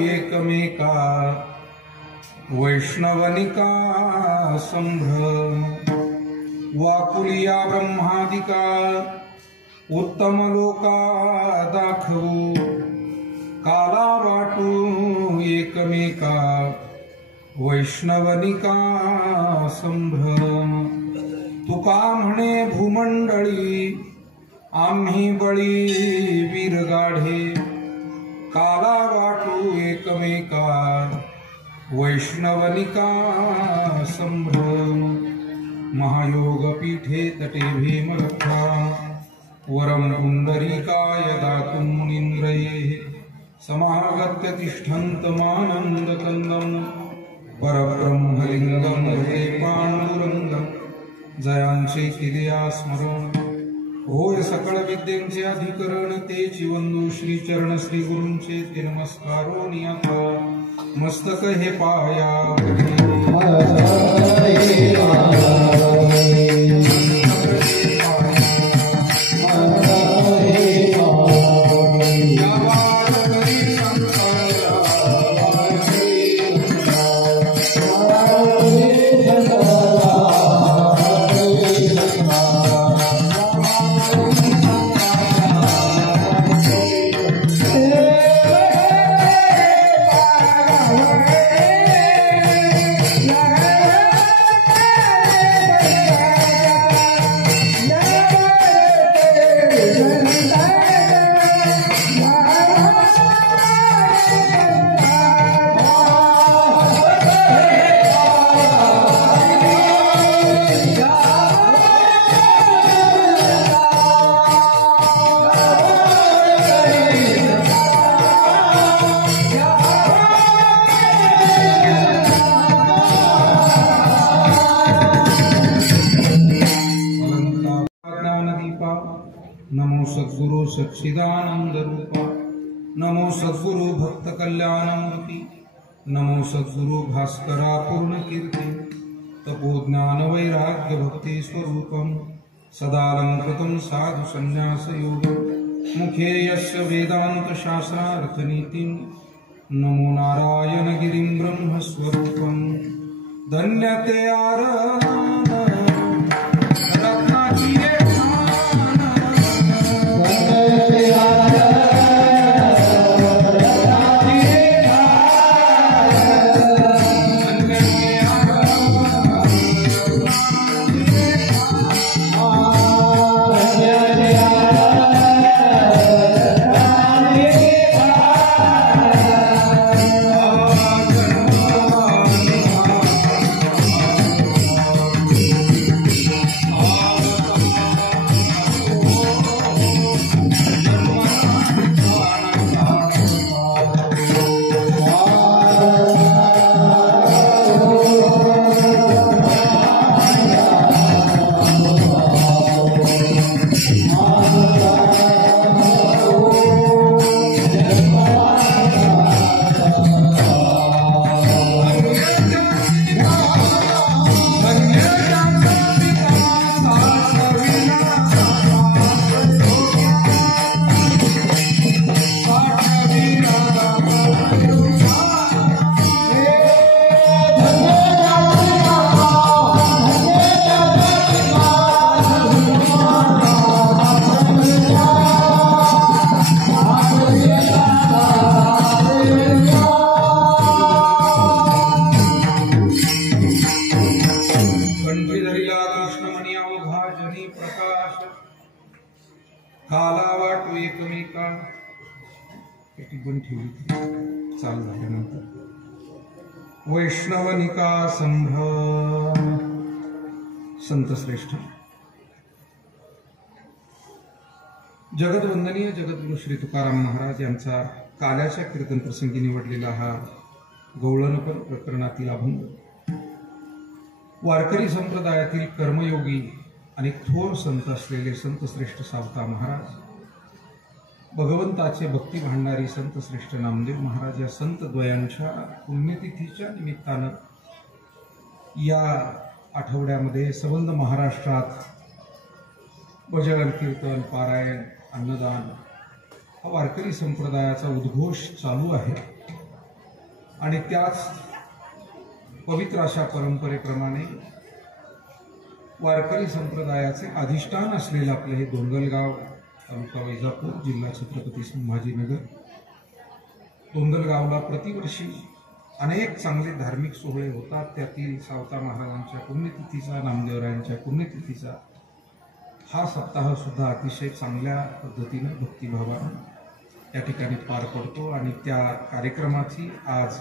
एकमेका वैष्णवनिका संभ्रम वाकुलिया ब्रह्मादिका उत्तम लोका दाखवू काला वाटू एकमेका वैष्णवनिका संभ्रम तुका म्हणे भूमंडळी आम्ही बळी वीरगाढे काला वाटू एकमेका वैष्णवनिका संभ्रम महायोग पीठे तटे भीमरक्षा वरम पुंडरीकाय दातुं मुनीन्द्रये समागत्य तिष्ठन्तमानन्दकन्दं परब्रह्मलिङ्गं हे पाण्डुरङ्गं जयांचे किलिया स्मरण होय सकळ विद्येचे अधिकरण तेची वंदू श्रीचरण श्री गुरूंचे ते नमस्कारो नियता मस्तक हे पाया नमो सद्गुरु सच्चिदानंद रूपा नमो सद्गुरु भक्त कल्याणमूर्ति नमो सद्गुरु भास्करा पूर्ण कीर्ति तपो ज्ञान वैराग्य भक्ति स्वरूपम सदालंकृतं साधु संन्यास योगम मुखे यस्य वेदांत शास्त्रार्थ नीतिं नमो नारायण गिरिं ब्रह्म स्वरूपम धन्यते काला वाटू एकमेका बंद ठेवली चालू झाल्यानंतर वैष्णवनिका संभ्रम संत श्रेष्ठ जगदवंदनीय जगद्गुरु श्री तुकाराम महाराज यांचा काल्याच्या कीर्तन प्रसंगी निवडलेला हा गवळणपर प्रकरणातील अभंग वारकरी संप्रदायातील कर्मयोगी आणि थोर संत असलेले संत श्रेष्ठ सावता महाराज भगवंताचे भक्ती भांडारी संत श्रेष्ठ नामदेव महाराज या संत द्वयांच्या पुण्यतिथीच्या निमित्तानं या आठवड्यामध्ये संबंध महाराष्ट्रात भजन कीर्तन पारायण अन्नदान हा वारकरी संप्रदायाचा उद्घोष चालू आहे। आणि त्याच पवित्र अशा परंपरेप्रमाणे वारकरी संप्रदायाचे अधिष्ठान असलेलं आपले हे दोंदलगाव, तालुका वैजापूर, जिल्हा छत्रपती संभाजीनगर. दोंदलगावला प्रतिवर्षी अनेक चांगले धार्मिक सोहळे होतात. त्यातील सावता महाराजांच्या पुण्यतिथीचा, नामदेवरायांच्या पुण्यतिथीचा हा सप्ताह सुद्धा अतिशय चांगल्या पद्धतीनं भक्तिभावानं या ठिकाणी पार पडतो. आणि त्या कार्यक्रमाची आज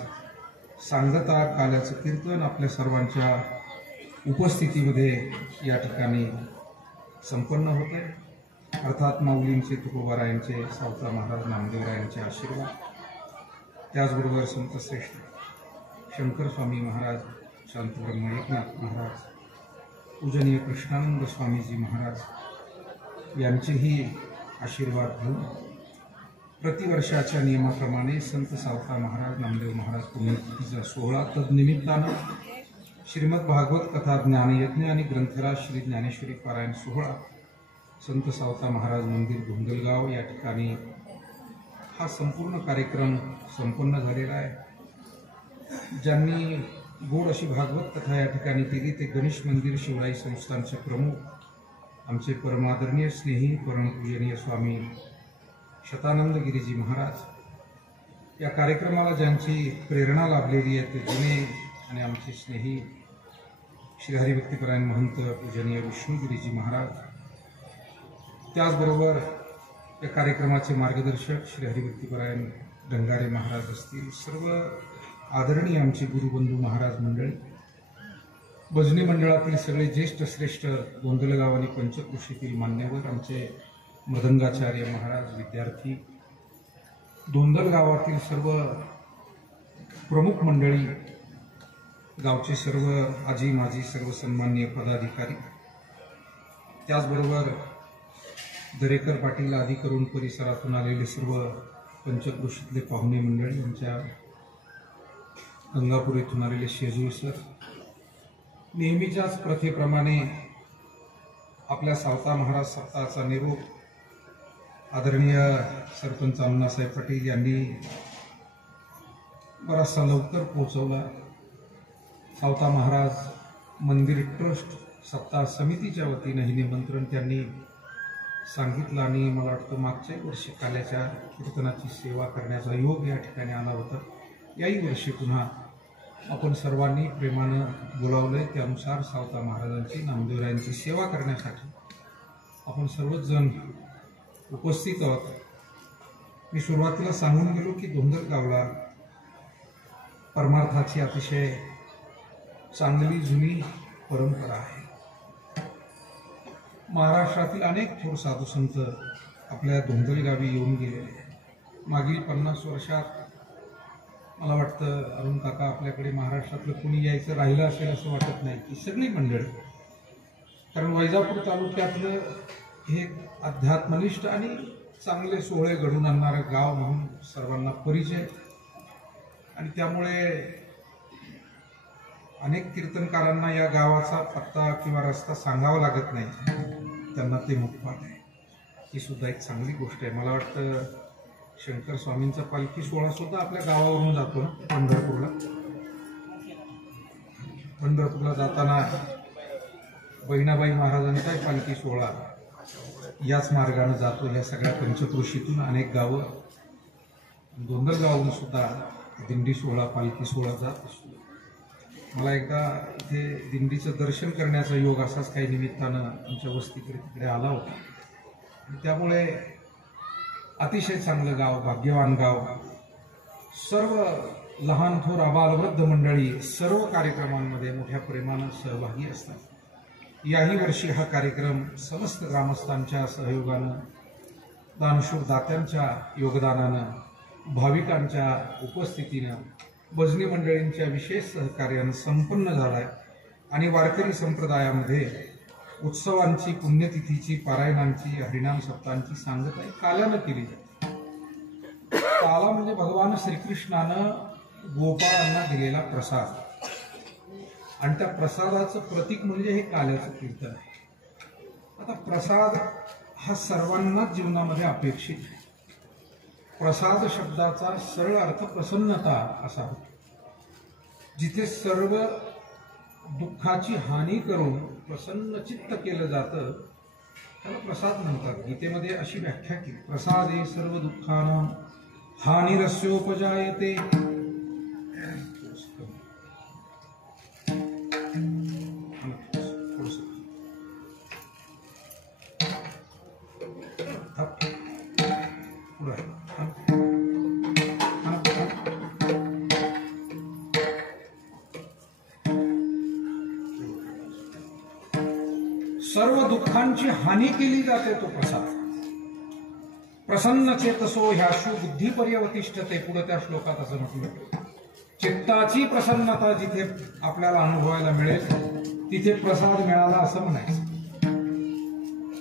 सांगता, काल्याचं कीर्तन आपल्या सर्वांच्या उपस्थितीमध्ये या ठिकाणी संपन्न होते. अर्थात माऊलींचे, तुकोबारायांचे, सावता महाराज नामदेवरायांचे आशीर्वाद, त्याचबरोबर संतश्रेष्ठ शंकर स्वामी महाराज, शांतब्रह्म एकनाथ महाराज, पूजनीय कृष्णानंद स्वामीजी महाराज यांचेही आशीर्वाद घेऊन प्रतिवर्षाच्या नियमाप्रमाणे संत सावता महाराज, नामदेव महाराज पुण्यतिथीचा सोहळा, तदनिमित्तानं श्रीमद भागवत कथा, ज्ञानयज्ञ आणि ग्रंथराज श्री ज्ञानेश्वरी पारायण सोहळा संत सावता महाराज मंदिर दोंदलगाव या ठिकाणी हा संपूर्ण कार्यक्रम संपन्न झालेला आहे. ज्यांनी गोड अशी भागवत कथा या ठिकाणी केली ते गणेश मंदिर शिवराई संस्थानचे प्रमुख आमचे परमादरणीय स्नेही परमपूजनीय स्वामी शतानंद गिरीजी महाराज. या कार्यक्रमाला ज्यांची प्रेरणा लाभलेली आहे ते जुने आणि आमचे स्नेही श्री हरिभक्तीपरायण महंत पूजनीय विष्णुगिरीजी महाराज. त्याचबरोबर या कार्यक्रमाचे मार्गदर्शक श्री हरिभक्तीपरायण डंगारे महाराज असतील. सर्व आदरणीय आमचे गुरुबंधू महाराज मंडळी, भजनी मंडळातील सगळे ज्येष्ठ श्रेष्ठ दोंदलगाव आणि पंचक्रोशीतील मान्यवर, आमचे मृदंगाचार्य महाराज, विद्यार्थी, दोंदलगावातील सर्व प्रमुख मंडळी, गावचे सर्व आजी माजी, सर्व सन्माननीय पदाधिकारी, त्याचबरोबर दरेकर पाटील आदी करून परिसरातून आलेले सर्व पंचक्रोशीतले पाहुणे मंडळी, आमच्या गंगापूर येथून आलेले शेजूळ सर, नेहमीच्याच प्रथेप्रमाणे आपल्या सावता महाराज सप्ताहाचा निरोप आदरणीय सरपंच अण्णासाहेब पाटील यांनी बराचसा लवकर पोहोचवला. सावता महाराज मंदिर ट्रस्ट सप्ताह समितीच्या वतीनं हे निमंत्रण त्यांनी सांगितलं आणि मला वाटतं मागच्या वर्षी काल्याच्या कीर्तनाची सेवा करण्याचा योग या ठिकाणी आला होता. याही वर्षी पुन्हा आपण सर्वांनी प्रेमानं बोलावलंय. त्यानुसार सावता महाराजांची, नामदेवरायांची सेवा करण्यासाठी आपण सर्वच जण उपस्थित आहोत. मी सुरुवातीला सांगून गेलो की दोंदलगावला परमार्थाची अतिशय चांगली जुनी परंपरा आहे. महाराष्ट्रातील अनेक थोर साधू संत आपल्या दोंदलगावी येऊन गेलेले. मागील 50 वर्षात मला वाटतं अरुण काका आपल्याकडे महाराष्ट्रातलं कुणी यायचं राहिलं असेल असं वाटत नाही की सगळी मंडळी, कारण वैजापूर तालुक्यातलं हे अध्यात्मनिष्ठ आणि चांगले सोहळे घडून आणणारं गाव म्हणून सर्वांना परिचय. आणि त्यामुळे अनेक कीर्तनकारांना या गावाचा पत्ता किंवा रस्ता सांगावा लागत नाही, त्यांना ते मुखपाठ आहे. ही सुद्धा एक चांगली गोष्ट आहे. मला वाटतं शंकर स्वामींचा पालखी सोहळा सुद्धा आपल्या गावावरून जातो ना पंढरपूरला. पंढरपूरला जाताना बहिणाबाई महाराजांचाही पालखी सोहळा याच मार्गाने जातो. या सगळ्या पंचक्रोशीतून अनेक गावं, दोंदलगावहून सुद्धा दिंडी सोहळा, पालखी सोहळा जात असतो. मला एकदा इथे दिंडीचं दर्शन करण्याचा योग असाच काही निमित्तानं आमच्या वस्तीकडे तिकडे आला होता. त्यामुळे अतिशय चांगलं गाव, भाग्यवान गाव. सर्व लहान थोर आबालवृद्ध मंडळी सर्व कार्यक्रमांमध्ये मोठ्या प्रेमानं सहभागी असतात. याही वर्षी हा कार्यक्रम समस्त ग्रामस्थांच्या सहयोगानं, दानशूर दात्यांच्या योगदानानं, भाविकांच्या उपस्थितीनं, भजनी मंडळींच्या विशेष सहकार्यानं संपन्न झालाय. आणि वारकरी संप्रदायामध्ये उत्सवांची, पुण्यतिथीची, पारायणांची, हरिनाम सप्ताहांची सांगता काल्यानं केली जाते. काला म्हणजे भगवान श्रीकृष्णानं गोपाळांना दिलेला प्रसाद, आणि त्या प्रसादाचं प्रतीक म्हणजे हे काल्याचं कीर्तन आहे. आता प्रसाद हा सर्वांनाच जीवनामध्ये अपेक्षित आहे. प्रसाद शब्दाचा सरळ अर्थ प्रसन्नता असा होतो. जिथे सर्व दुःखाची हानी करून प्रसन्न चित्त केलं जातं त्याला प्रसाद म्हणतात. गीतेमध्ये अशी व्याख्या केली, प्रसादे सर्व दुःखानां हानिरस्योपजायते. सर्व दुःखांची हानी केली जाते तो प्रसाद. प्रसन्न चेतसो ह्याशु बुद्धी पर्यवतिष्ठते. पुढे त्या श्लोकात असं म्हटलं, चित्ताची प्रसन्नता जिथे आपल्याला अनुभवायला मिळेल तिथे प्रसाद मिळाला असं म्हणायचं.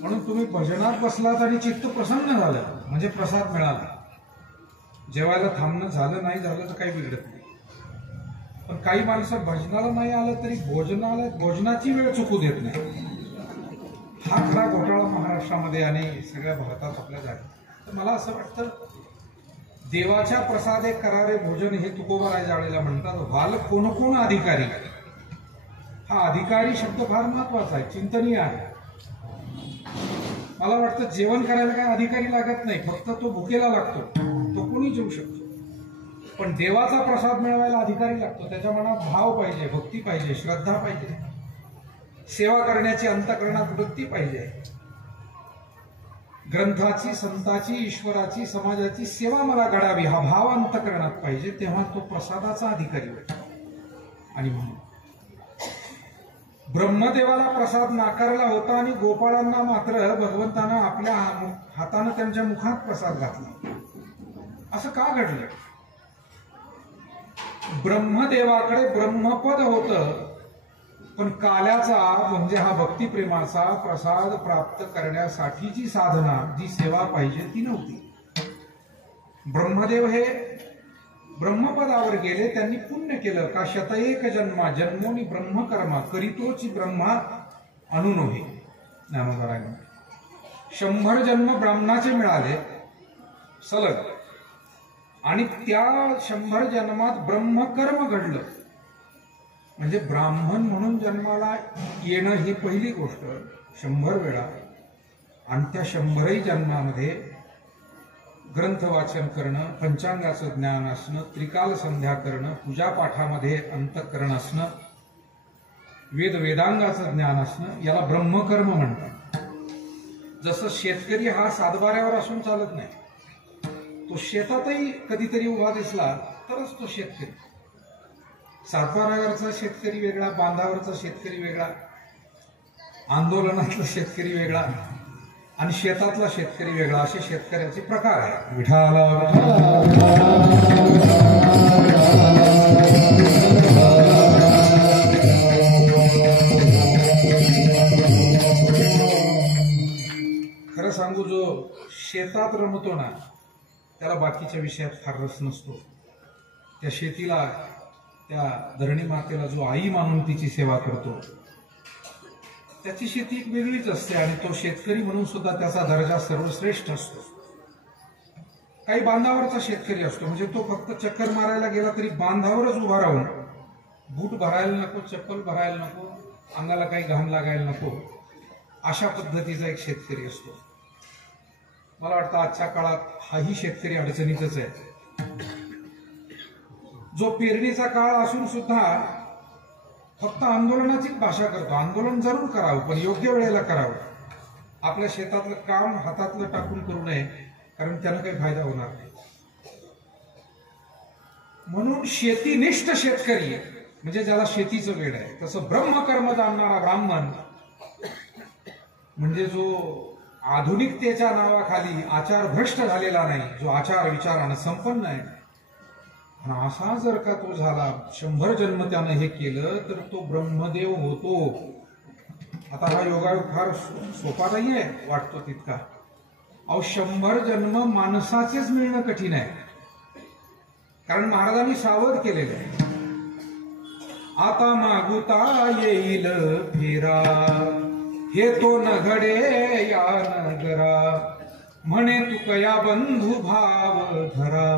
म्हणून तुम्ही भजनात बसलात आणि चित्त प्रसन्न झालं म्हणजे प्रसाद मिळाला. जेवायला थांबणं झालं नाही झालं तर काही बिघडत नाही. पण काही माणसं भजनाला नाही आलं तरी भोजनाची वेळ चुकू देत नाही. हा खरा घोटाळा महाराष्ट्रामध्ये आणि सगळ्या भारतात आपल्या झाला. तर मला असं वाटतं, देवाच्या प्रसादे करारे भोजन हे तुकोबाराय जाळेला म्हणतात. व्हाल कोण कोण अधिकारी. हा अधिकारी शब्द फार महत्वाचा आहे, चिंतनीय आहे. मला वाटतं जेवण करायला काय अधिकारी लागत नाही, फक्त तो भुकेला लागतो, तो कोणी जेवू शकतो. पण देवाचा प्रसाद मिळवायला अधिकारी लागतो. त्याच्या मनात भाव पाहिजे, भक्ती पाहिजे, श्रद्धा पाहिजे, सेवा करण्याची अंतःकरणात वृत्ती पाहिजे. ग्रंथाची, संताची, ईश्वराची, समाजाची सेवा मला घडावी हा भाव अंतःकरणात पाहिजे, तेव्हा तो प्रसादाचा अधिकारी होतो. आणि म्हणून ब्रह्मदेवाला प्रसाद नाकारला होता आणि गोपाळांना मात्र भगवंतानं आपल्या हातानं त्यांच्या मुखात प्रसाद घातला. असं का घडलं? ब्रह्मदेवाकडे ब्रह्मपद होतं, पण काल्याचा म्हणजे हा भक्तिप्रेमाचा प्रसाद प्राप्त करण्यासाठीची साधना, जी सेवा पाहिजे ती नव्हती. ब्रह्मदेव हे ब्रह्मपदावर गेले, त्यांनी पुण्य केलं का शतएक जन्मा जन्मोनी ब्रह्मकर्मा करीतोची ब्रह्मा अनुनोहे. ज्ञानोबरांनी 100 जन्म ब्राह्मणाचे मिळाले सलग, आणि त्या 100 जन्मात ब्रह्मकर्म घडलं. म्हणजे ब्राह्मण म्हणून जन्माला येणं ही पहिली गोष्ट 100 वेळा, आणि त्या 100ही जन्मामध्ये ग्रंथ वाचन करणं, पंचांगाचं ज्ञान असणं, त्रिकाल संध्या करणं, पूजापाठामध्ये अंतःकरण असणं, वेदांगाचं ज्ञान असणं, याला ब्रह्मकर्म म्हणतात. जसं शेतकरी हा सातबाऱ्यावर असून चालत नाही, तो शेतातही कधीतरी उभा दिसला तरच तो शेतकरी. सातबाऱ्यावरचा शेतकरी वेगळा, बांधावरचा शेतकरी वेगळा, आंदोलनातला शेतकरी वेगळा आणि शेतातला शेतकरी वेगळा, असे शेतकऱ्याचे प्रकार आहे. विठाला खरं सांगू, जो शेतात रमतो ना त्याला बाकीच्या विषयात फार रस नसतो. त्या शेतीला, त्या धरणी मातेला जो आई मानून तिची सेवा करतो त्याची शेती एक वेगळीच असते, आणि तो शेतकरी म्हणून सुद्धा त्याचा दर्जा सर्वश्रेष्ठ असतो. काही बांधावरचा शेतकरी असतो, म्हणजे तो फक्त चक्कर मारायला गेला तरी बांधावरच उभा राहून, बूट भरायला नको, चप्पल भरायला नको, अंगाला काही घाम लागायला नको, अशा पद्धतीचा एक शेतकरी असतो. मला वाटतं आजच्या काळात हाही शेतकरी अडचणीतच आहे. जो पेरणीचा काळ असून सुद्धा फक्त आंदोलनाचीच भाषा करतो. आंदोलन जरूर करावं, पण योग्य वेळेला करावं. आपल्या शेतातलं काम हातातलं टाकून करू नये, कारण त्यानं काही फायदा होणार नाही. म्हणून शेतीनिष्ठ शेतकरी म्हणजे ज्याला शेतीचं वेड आहे, तसं ब्रह्मकर्म जाणणारा ब्राह्मण म्हणजे जो आधुनिकतेच्या नावाखाली आचार भ्रष्ट झालेला नाही, जो आचार विचारानं संपन्न आहे. आणि असा जर का तो झाला, 100 जन्म त्यानं हे केलं तर तो ब्रह्मदेव होतो. आता हा योगायोग फार सोपा नाहीये वाटतो तितका. अहो 100 जन्म माणसाचेच मिळणं कठीण आहे, कारण महाराजांनी सावध केलेलं आहे. आता मागुता येईल फेरा, हे तो न घडे या नगरा, म्हणे तुकया बंधू भाव धरा,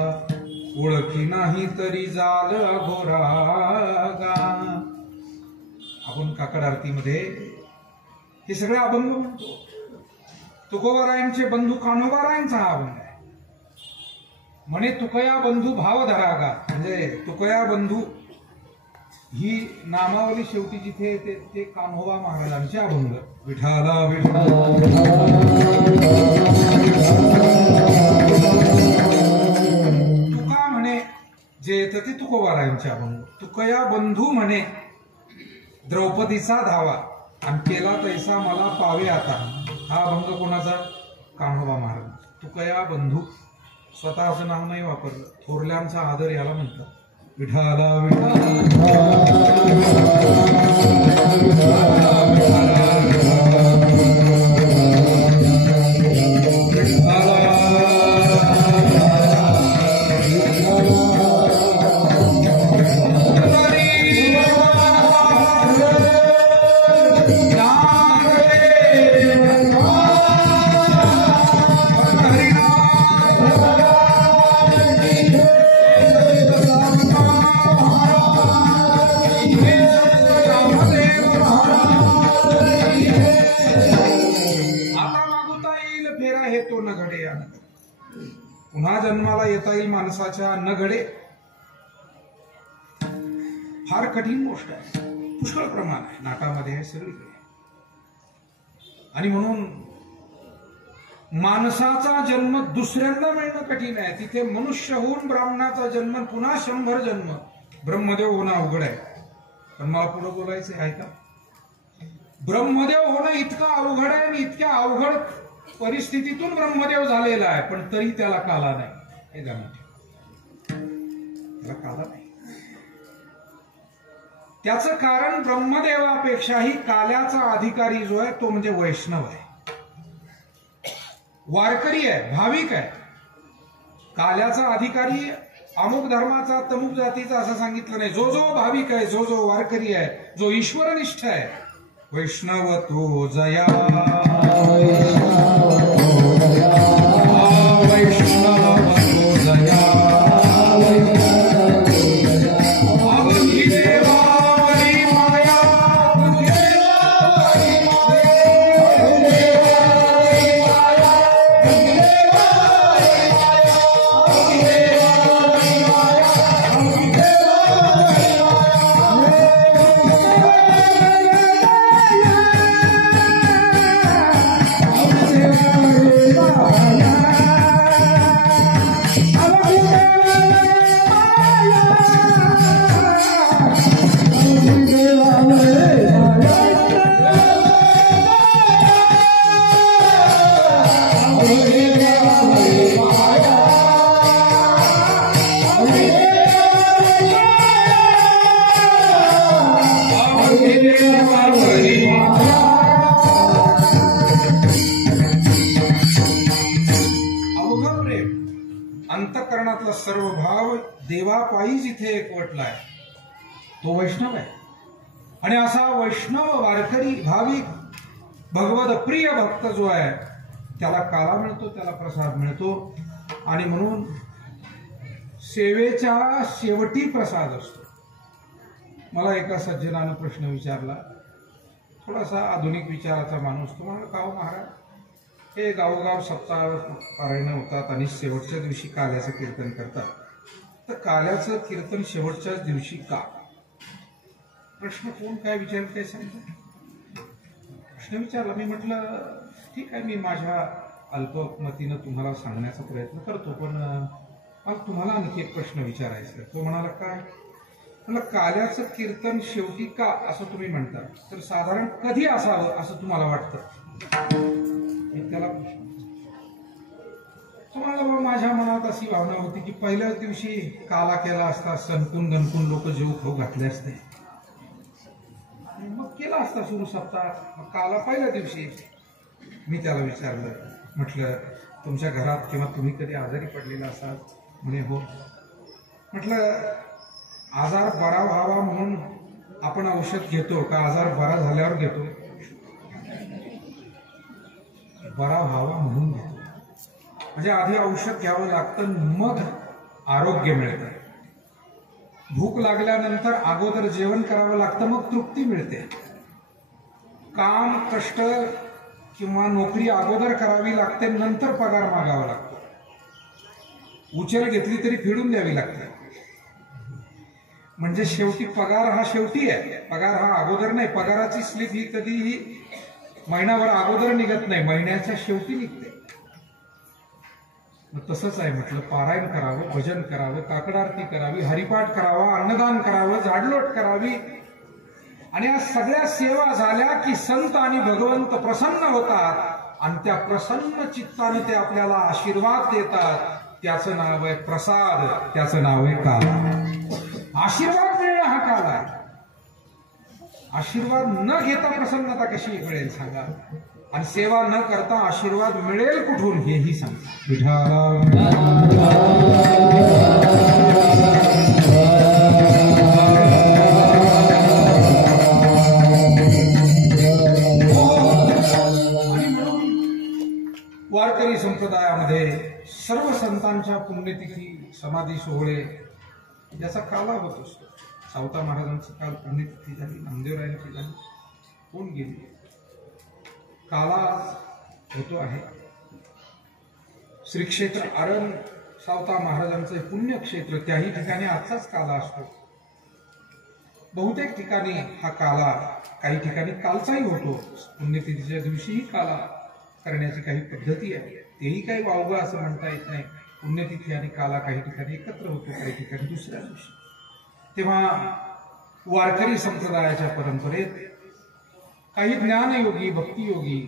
ओळखी नाही तरी जाल अघोरागा. आपण काकड आरतीमध्ये हे सगळे अभंग म्हणतो. तुकोबारायांचे बंधू कान्होबारायांचा हा अभंग आहे. म्हणे तुकया बंधू भाव धरागा, म्हणजे तुकया बंधू ही नामावली शेवटी जिथे येते ते कान्होबा महाराजांचे अभंग. विठाला विठा तुका म्हणे जे येतं ते तुकोबारायांचे अभंग. तुकया बंधू म्हणे द्रौपदीचा धावा आणि केला तैसा मला पावे आता. हा अभंग कोणाचा? कान्होबा महाराज. तुकया बंधू, स्वतःचं नाव नाही वापरलं. थोरल्यांचा आदर याला म्हणतात. विठाला पुन्हा जन्माला येता येईल माणसाच्या न घडे. फार कठीण गोष्ट आहे. पुष्कळ प्रमाण आहे नाटामध्ये, आहे सगळीकडे. आणि म्हणून माणसाचा जन्म दुसऱ्यांदा मिळणं कठीण आहे. तिथे मनुष्य होऊन ब्राह्मणाचा जन्म, पुन्हा 100 जन्म ब्रह्मदेव होणं अवघड आहे. पण मला पुढे बोलायचं आहे का, ब्रह्मदेव होणं इतकं अवघड आहे आणि इतक्या अवघड परिस्थितीतून ब्रह्मदेव झालेला आहे. पण तरी त्याला काला नाही. हे जाणून त्याला काला नाही. त्याचं कारण ब्रह्मदेवापेक्षाही काल्याचा अधिकारी जो आहे तो म्हणजे वैष्णव आहे, वारकरी आहे, भाविक आहे. काल्याचा अधिकारी अमुक धर्माचा तमुक जातीचा असं सांगितलं नाही. जो जो भाविक आहे, जो जो वारकरी आहे, जो ईश्वरनिष्ठ आहे, वैष्णव तो जया वैष्णव तो जया अंतःकरणातला सर्व भाव देवापायी जिथे एकवटलाय तो वैष्णव आहे. आणि असा वैष्णव वारकरी भाविक भगवत प्रिय भक्त जो आहे त्याला काला मिळतो, त्याला प्रसाद मिळतो. आणि म्हणून सेवेच्या शेवटी प्रसाद असतो. मला एका सज्जनानं प्रश्न विचारला, थोडासा आधुनिक विचाराचा माणूस. तो म्हणाला, का हो महाराज, हे गावोगाव सप्ताह पारायण होतात आणि शेवटच्या दिवशी काल्याचं कीर्तन करतात, तर काल्याचं कीर्तन शेवटच्याच दिवशी का? प्रश्न कोण काय विचारलं काय सांगतो? प्रश्न विचारला. मी म्हटलं ठीक आहे, मी माझ्या अल्पमतीनं तुम्हाला सांगण्याचा प्रयत्न करतो, पण मग तुम्हाला आणखी एक प्रश्न विचारायचा. तो म्हणाला, काय? म्हणलं, काल्याचं कीर्तन शेवटी का असं तुम्ही म्हणता, तर साधारण कधी असावं असं तुम्हाला वाटतं? त्याला तुम्हाला माझ्या मनात अशी भावना होती की पहिल्याच दिवशी काला केला असता, सणकून गणकून लोक जेव खाऊ घातले असते, मग केला असता सुरू सप्ताह. मग काला पहिल्या दिवशी. मी त्याला विचारलं, म्हटलं तुमच्या घरात किंवा तुम्ही कधी आजारी पडलेला असाल? म्हणे हो. म्हटलं आजार बरा व्हावा म्हणून आपण औषध घेतो का आजार बरा झाल्यावर घेतो? बरा व्हावा म्हणून घेतो. म्हणजे आधी औषध घ्यावं लागतं, मग आरोग्य मिळतं. भूक लागल्यानंतर अगोदर जेवण करावं लागतं, मग तृप्ती मिळते. काम कष्ट किंवा नोकरी अगोदर करावी लागते, नंतर पगार मागावा लागतो. उचल घेतली तरी फेडून द्यावी लागते. म्हणजे शेवटी पगार हा शेवटी आहे, पगार हा अगोदर नाही. पगाराची स्लिप ही कधीही महिनाभर अगोदर निघत नाही, महिन्याच्या शेवटी निघते. मग तसंच आहे म्हटलं, पारायण करावं, भजन करावं, काकड आरती करावी, हरिपाठ करावा, अन्नदान करावं, झाडलोट करावी. आणि या सगळ्या सेवा झाल्या की संत आणि भगवंत प्रसन्न होतात आणि त्या प्रसन्न चित्ताने ते आपल्याला आशीर्वाद देतात. त्याचं नाव आहे प्रसाद, त्याचं नाव आहे काल. आशीर्वाद मिळणं हा काल आहे. आशीर्वाद न घेता प्रसन्नता कशी मिळेल सांगा? आणि सेवा न करता आशीर्वाद मिळेल कुठून हेही सांगा. वारकरी संप्रदायामध्ये सर्व संतांच्या पुण्यतिथी, समाधी सोहळे याचा काला होत असतो. सावता महाराजांचं काल पुण्यतिथी झाली, नामदेवरायांची झाली, कोण गेली, काला होतो आहे. श्री क्षेत्र आरण सावता महाराजांचं पुण्यक्षेत्र, त्याही ठिकाणी आजचाच काला असतो. बहुतेक ठिकाणी हा काला, काही ठिकाणी कालचाही होतो. पुण्यतिथीच्या दिवशीही काला करण्याची काही पद्धती आहे, तेही काही वावगं असं म्हणता येत नाही. पुण्यतिथी आणि काला काही ठिकाणी एकत्र होतो, काही ठिकाणी दुसऱ्या दिवशी. तेव्हा वारकरी संप्रदायाच्या परंपरेत काही ज्ञानयोगी, भक्तियोगी,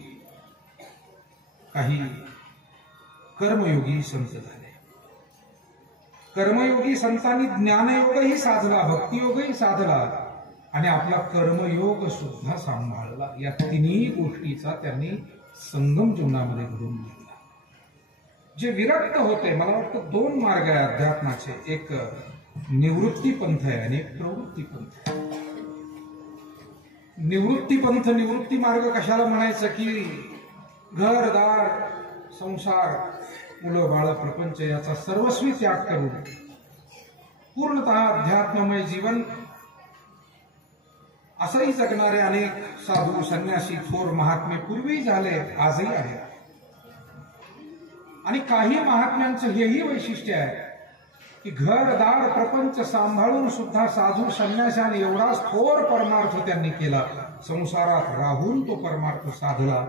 काही कर्मयोगी संत झाले. कर्मयोगी संतांनी ज्ञानयोगही साधला, भक्तियोगही साधला आणि आपला कर्मयोग सुद्धा सांभाळला. या तिन्ही गोष्टीचा त्यांनी संगम जीवनामध्ये घडून घेतला. जे विरक्त होते, मला वाटतं दोन मार्ग आहे अध्यात्माचे, एक निवृत्ती पंथ आहे आणि एक प्रवृत्ती पंथ आहे. निवृत्ती पंथ, निवृत्ती मार्ग कशाला म्हणायचं की घरदार, संसार, मुलं बाळ, प्रपंच याचा सर्वस्वी त्याग करून पूर्णतः अध्यात्ममय जीवन असंही जगणारे अनेक साधू, संन्यासी, थोर महात्मे पूर्वी झाले, आजही आहेत. आणि काही महात्म्यांचं हेही वैशिष्ट्य आहे की घरदार, प्रपंच सांभाळून सुद्धा साधू संन्यासाने एवढाच थोर परमार्थ त्यांनी केला, संसारात राहून तो परमार्थ साधला.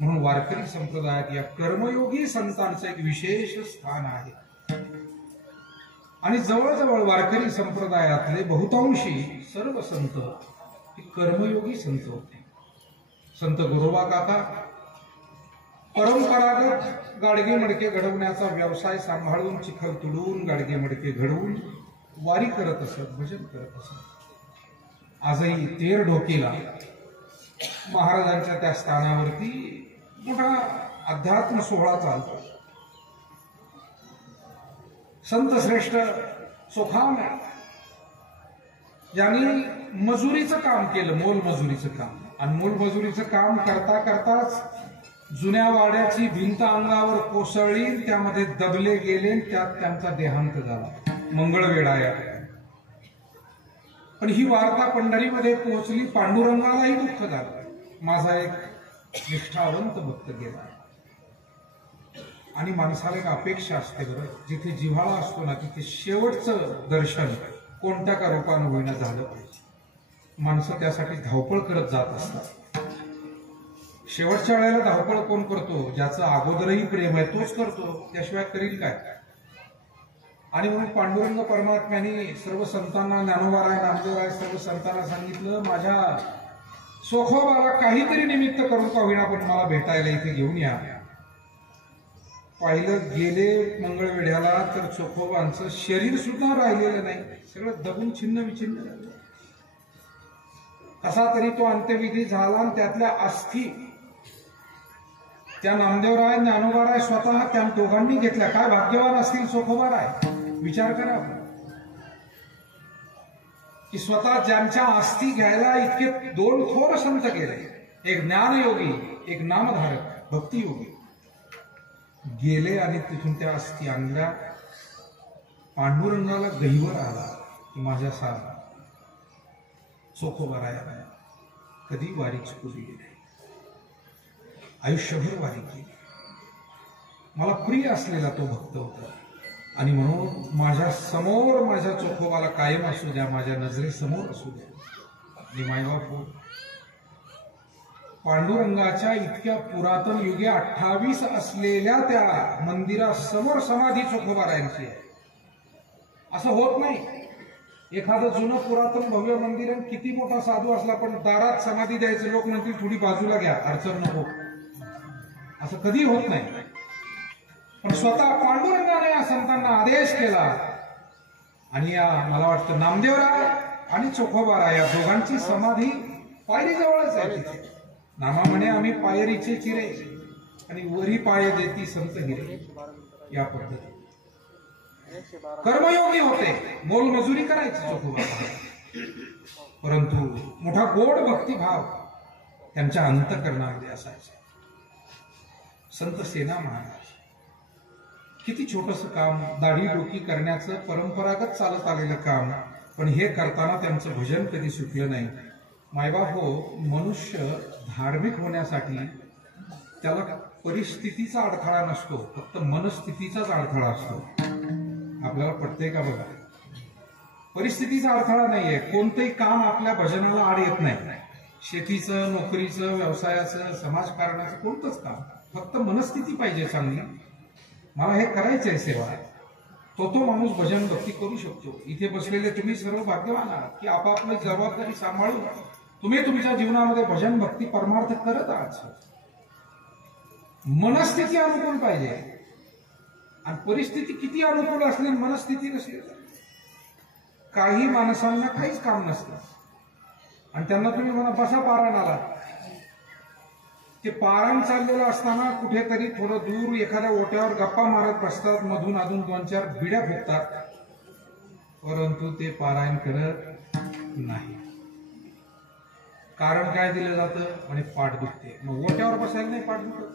म्हणून वारकरी संप्रदायात या कर्मयोगी संतांचं एक विशेष स्थान आहे. आणि जवळजवळ वारकरी संप्रदायातले बहुतांशी सर्व संत हे कर्मयोगी संत होते. संत गोरोबा काका परंपरागत गाडगे मडके घडवण्याचा व्यवसाय सांभाळून, चिखल तुडून गाडगे मडके घडवून वारी करत असत, भजन करत असत. आजही तेर ढोकीला महाराजांच्या त्या स्थानावरती मोठा अध्यात्म सोहळा चालतो. संत श्रेष्ठ सोखाम यांनी मजुरीचं काम केलं, मोलमजुरीचं काम. आणि मोलमजुरीचं काम करता करताच जुन्या वाड्याची भिंत अंगावर कोसळली, त्यामध्ये दबले गेले, त्यात त्यांचा देहांत झाला. मंगळवेढा या. पण ही वार्ता पंढरीमध्ये पोहोचली, पांडुरंगालाही दुःख झालं. माझा एक निष्ठावंत भक्त गेला. आणि माणसाला एक अपेक्षा असते बरं, जिथे जिव्हाळा असतो ना तिथे शेवटचं दर्शन कोणत्या का रूपानं होईना झालं पाहिजे. माणसं त्यासाठी धावपळ करत जात असतात. शेवटच्या वेळेला धावपळ कोण करतो? ज्याचं अगोदरही प्रेम आहे तोच करतो, त्याशिवाय करील काय? आणि म्हणून पांडुरंग परमात्म्याने सर्व संतांना, ज्ञानोबाराय, नामदेवराय, सर्व संतांना सांगितलं, माझ्या सोखोबाला काहीतरी निमित्त करून का होईना पण मला भेटायला इथे घेऊन या. पाहिलं गेले मंगळवेढ्याला तर चोखोबांचं शरीर सुद्धा राहिलेलं नाही, सगळं दबून छिन्न विछिन्न झालं. कसा तरी तो अंत्यविधी झाला आणि त्यातल्या अस्थी त्या नामदेवराय, ज्ञानोबाराय स्वतः त्या दोघांनी घेतल्या. काय भाग्यवान असतील चोखोबाराय, विचार करा की स्वतः ज्यांच्या अस्थी घ्यायला इतके दोन थोर संत गेले, एक ज्ञानयोगी, एक नामधारक भक्तियोगी गेले आणि तिथून त्या अस्थी आणल्या. पांडुरंगाला गहिवर आला की माझ्या सारा चोखोबाराया कधी वारी चुकू दिली नाही, आयुष्यभर वारी केली. मला प्रिय असलेला तो भक्त होता आणि म्हणून माझ्या समोर माझ्या चोखोबाला कायम असू द्या, माझ्या नजरेसमोर असू द्या. आणि मायबाप हो, पांडुरंगाच्या इतक्या पुरातन युगे 28 असलेल्या त्या मंदिरासमोर समाधी चोखोबारायांची आहे. असं होत नाही. एखादं जुनं पुरातन भव्य मंदिर किती मोठा साधू असला पण दारात समाधी द्यायचं, लोक म्हणतील थोडी बाजूला घ्या, अडचण नको, असं कधी होत नाही. पण स्वतः पांडुरंगाने या संतांना आदेश केला आणि या मला वाटतं नामदेवराय आणि चोखोबाराय या दोघांची समाधी पायरी जवळच आहे. तिथे नामा म्हणे आम्ही पायरीचे चिरे आणि वरी पाय देती संत हिरे. या पद्धती कर्मयोगी होते, मोलमजुरी करायची चोखोबाराय, परंतु मोठा गोड भक्तिभाव त्यांच्या अंतःकरणामध्ये असायचा. संत सेना महाराज किती छोटंसं काम, दाढी डोकी करण्याचं परंपरागत चालत आलेलं काम, पण हे करताना त्यांचं भजन कधी सुटलं नाही. मायबाप हो, मनुष्य धार्मिक होण्यासाठी त्याला परिस्थितीचा अडथळा नसतो, फक्त मनस्थितीचाच अडथळा असतो. आपल्याला पटतंय का बघा? परिस्थितीचा अडथळा नाहीये. कोणतंही काम आपल्या भजनाला आड येत नाही. शेतीचं, नोकरीचं, व्यवसायाचं, समाजकारणाचं कोणतंच काम, फक्त मनस्थिती पाहिजे चांगली. मला हे करायचंय सेवा, तो माणूस भजन भक्ती करू शकतो. इथे बसलेले तुम्ही सर्व भाग्यवान आहात की आपापली जबाबदारी सांभाळून तुम्ही तुमच्या जीवनामध्ये भजन भक्ती परमार्थ करत आहात. मनस्थिती अनुकूल पाहिजे, आणि परिस्थिती किती अनुकूल असली मनस्थिती नसली काही माणसांना काहीच काम नसतं. आणि त्यांना तुम्ही म्हणा बसा पारायणाला, ते पारायण चाललेलं असताना कुठेतरी थोडं दूर एखाद्या ओट्यावर गप्पा मारत बसतात, मधून अजून 2-4 बिड्या फुकतात, परंतु ते पारायण करत नाही. कारण काय दिलं जातं? म्हणे पाठ दुखते. मग ओट्यावर बसायला नाही पाठ दुखत,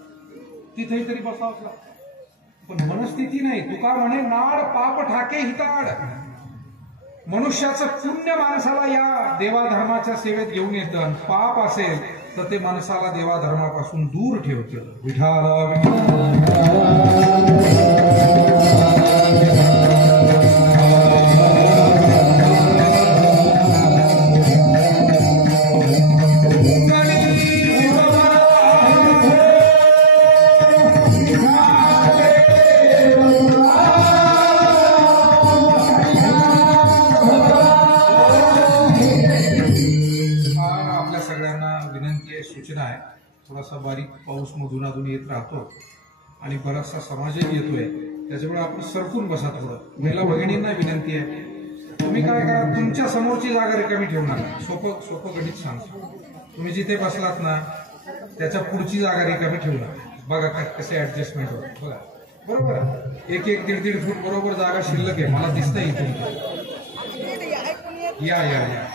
तिथेही तरी बसावंच लागतं. पण मनस्थिती नाही. तुका म्हणे नाड पाप ठाके हिताड. मनुष्याचं पुण्य माणसाला या देवाधर्माच्या सेवेत घेऊन येतं, आणि पाप असेल तर ते माणसाला देवाधर्मापासून दूर ठेवतं. सूचना आहे, थोडासा बारीक पाऊस मधून अधून येत राहतो आणि बराचसा समाजही येतोय, त्याच्यामुळे आपण सरकून बसा. थोडं महिला भगिनींना विनंती आहे, तुम्ही काय करा, तुमच्या समोरची जागा रिकामी ठेवू नका. सोपं गणित सांगतो, तुम्ही जिथे बसलात ना त्याच्या पुढची जागा रिकामी ठेवू नका. बघा कसे ऍडजस्टमेंट होत बघा. बरोबर, 1-1, 1.5 फूट बरोबर जागा शिल्लक आहे. मला दिसतंय इथे. या या या